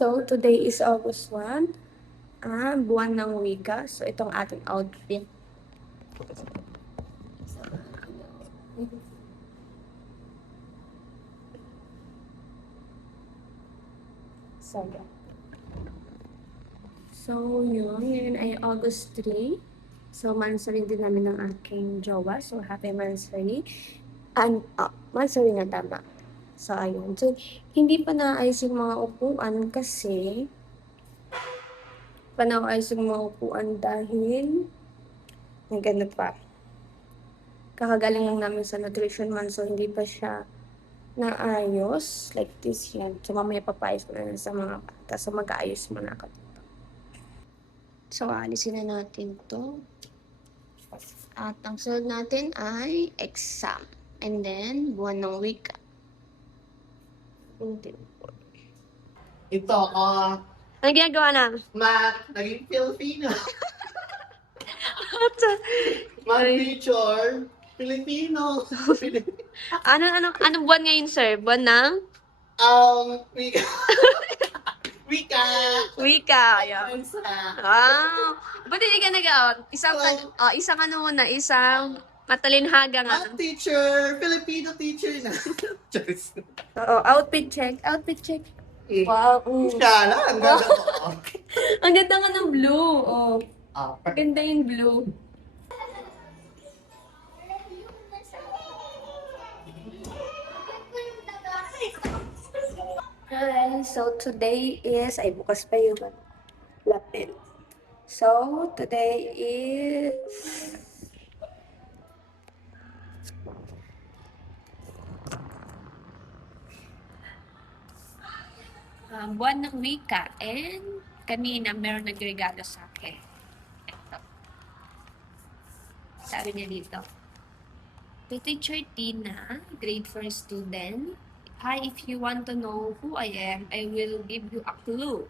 So, today is August 1, buwan ng wika. So, itong ating outfit. So, yeah. So, yun. Ngayon ay August 3. So, mansari din namin ng aking jowa. So, happy mansari. Mansari nga tama. So, ayun. So, hindi pa naayos yung mga upuan kasi panaayos yung mga upuan dahil ang ganda pa. Kakagaling lang namin sa nutrition man, so hindi pa siya naayos. Like this yan. So, mamaya papayos ko na sa mga bata. So, mag-aayos muna ako dito. So, aalisin na natin to. At ang sunod natin ay exam. And then, buwan ng wika. Ito ako, Ano ginagawa na? naging Filipino. Mag-picture, Filipino. Anong buwan ngayon, sir? Buwan ng? Wika. Wika. Wika. Yeah. Bansa. Ba't hindi ka isang ano muna, isang matalinhaga nga. Teacher, Filipino teacher na. Oo, outfit check. Outfit check. Wow. Siya lang, ang ganda ko. Ang ganda nga ng blue. Oh. Ah, Ganda yung blue. Hi, so today is, ay bukas pa yung lapel. So, today is buwan ng wika, and kanina meron nagregalo sa akin. Ito. Sabi niya dito, to Teacher Tina, grade 4 student. Hi, if you want to know who I am, I will give you a clue.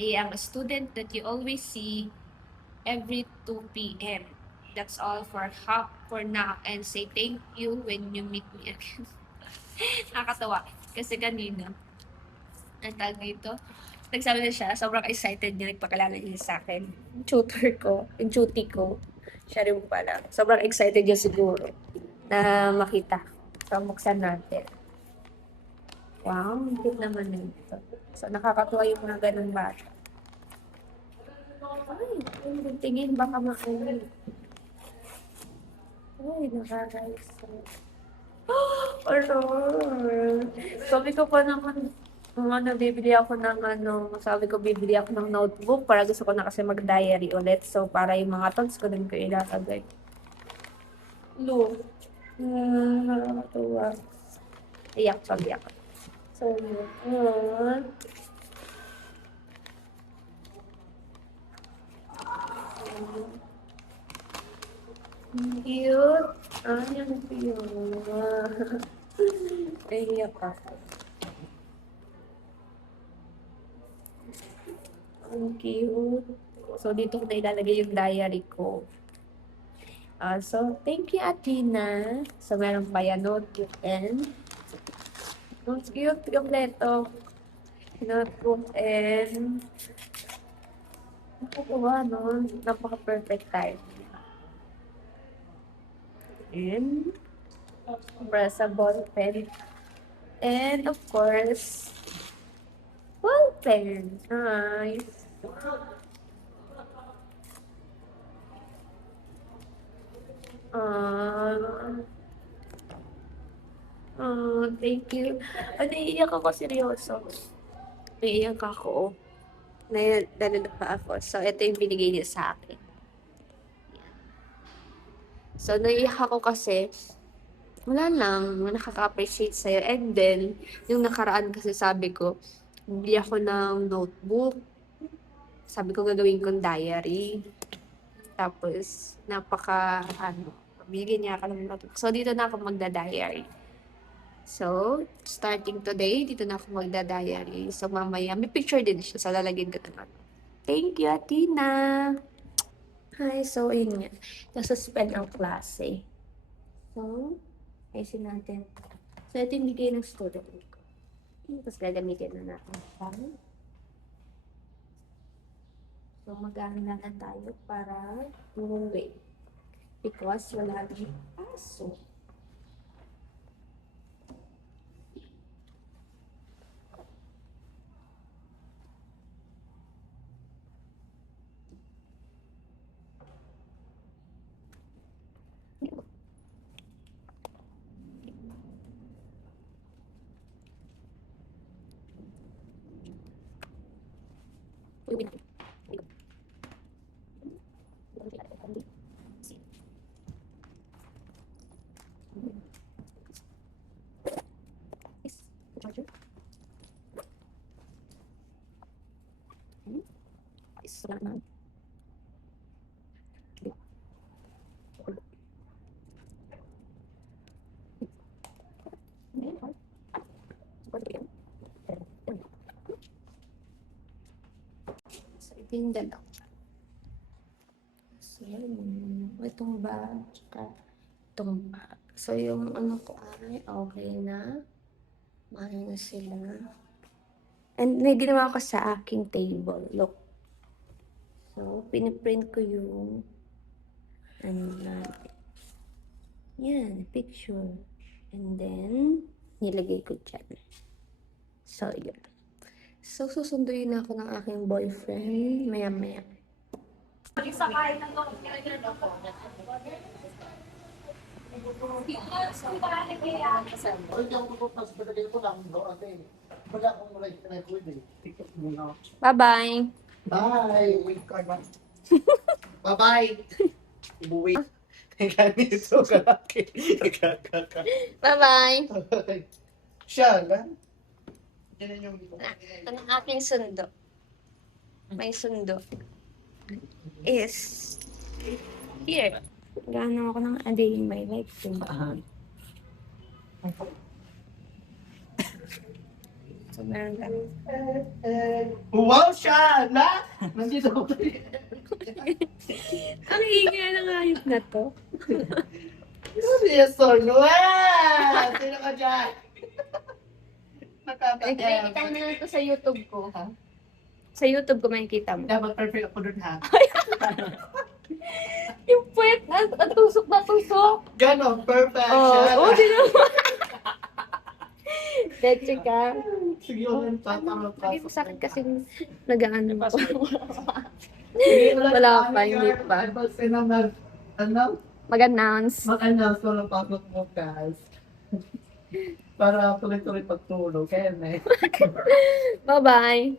I am a student that you always see every 2 p.m. That's all for now, and say thank you when you meet me again. Nakakatawa. Kasi kanina, ang tawag dito, nagsabi na siya, sobrang excited niya, nagpakilala niya sa akin. Yung tutor ko, yung tuti ko, siya rin pala. Sobrang excited niya siguro na makita. So, buksan natin. Wow, ang cute naman nito. So, nakakatuwa yung mga ganun bata. Ay, yung tingin, baka makain. Ay, nakaka-isa. Ano? Sabi ko pa naman, bibili ako ng sabi ko bibili ako ng notebook para gusto ko na kasi mag-diary ulit. So, para yung mga thoughts ko din ko ilalagay. Look. Nakakatuwa. Iyak. So, yun. Cute. Ang cute. Iyak ako. Ang cute. So, dito ko na ilalagay yung diary ko. So, thank you, Athena. So, meron pa yan, notebook and ang cute, kompleto. Notebook and nakakatuwa, no? Napaka-perfect time. And pressable pen. And, of course, ball pen. Nice. Thank you. Naiiyak ako, seryoso. Naiiyak ako. Nalala pa ako. So, ito yung binigay niya sa akin. Yan. So, naiiyak ako kasi, wala lang, nakaka-appreciate sa'yo. And then, yung nakaraan kasi sabi ko, bili ako ng notebook. Sabi ko, gagawin kong diary. Tapos, bigyan niya ako ng notebook. So, dito na ako magda-diary. So, starting today, dito na ako magda-diary. So, mamaya, may picture din siya. So, lalagyan ko ito. Thank you, Athena! Hi, so, yun nga. Nasuspend ang klase. So, ayusin natin. So, ito yung bigay ng student ko. Tapos, gagamitin na natin. So, mag-aanda na tayo para umuwi. Because wala nang pasok. Salamat. So, ito yung dalawa. So, itong bag, tsaka itong bag. So, yung ano ko ay okay na. Maano na sila. And may ginawa ko sa aking table. Look. So, piniprint ko yung ano na. Yan, picture. And then, nilagay ko dyan. So, yun. So, susunduin na ako ng aking boyfriend maya-maya. Bye-bye! Bye! Bye-bye! Umuwi. Ganito kalaki. Bye-bye! Siya lang. Yan yung... Ito ng aking sundo. May sundo. Is here. Gano'n ako ng a day in my life. So, meron kami. Wow, siya! Na! Nandito ako. Ang higa ng hayop na to. Yes or no? Sino ka dyan? Nakikita mo na ito sa YouTube ko, ha? Sa YouTube ko makikita mo. Dapat perfect ako dun, ha? Yung puwet na tusok na tusok. Ganon, perfect siya. Oo, di naman. Leche ka. Sige, ulit pa. Lagi mo sa akin kasi nag-ano ko. Sige, Wala pa, hindi pa. Kasi naman, ano? Mag-announce. Mag-announce ko na pasok mo, guys. Para tuloy-tuloy pagtulog. Kaya na eh. Bye-bye.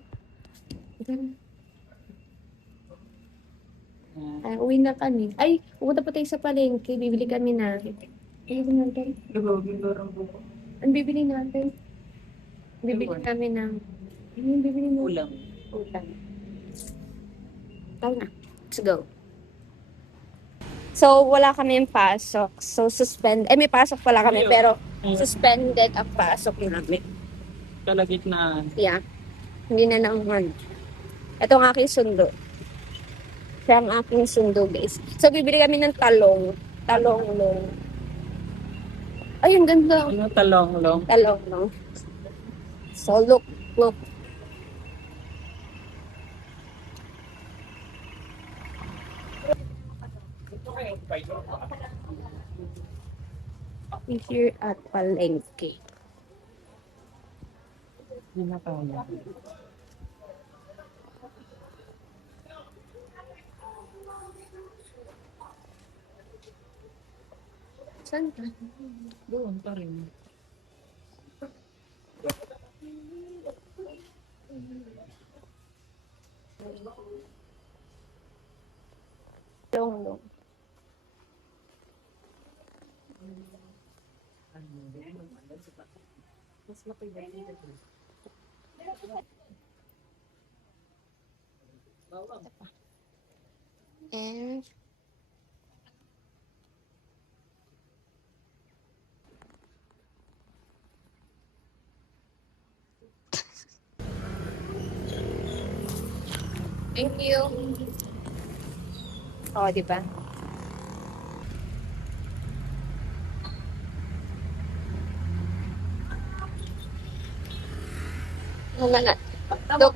Ay, uwi na kami. Ay, pupunta pa tayo sa palengke. Bibili kami na. Bibili natin. Ang bibili natin? Bibili kami ng... Ano yung bibili mo? Ulam. Ulam. Tara na. Let's go. So, wala kami yung pasok. So, may pasok pala kami, pero suspended ang pasok namin. Kalagitnaan. Yeah. Hindi na naman. Ito ang aking sundo. Siya ang aking sundo, guys. So, bibili kami ng talong. Talong-long. Ay, ang ganda. Ano talong-long? Talong-long. So, look. We're here at Palengke. Hindi na kaya. Saan ka? Doon pa rin. Long. And thank you. Oh, di ba? Wala na. Look.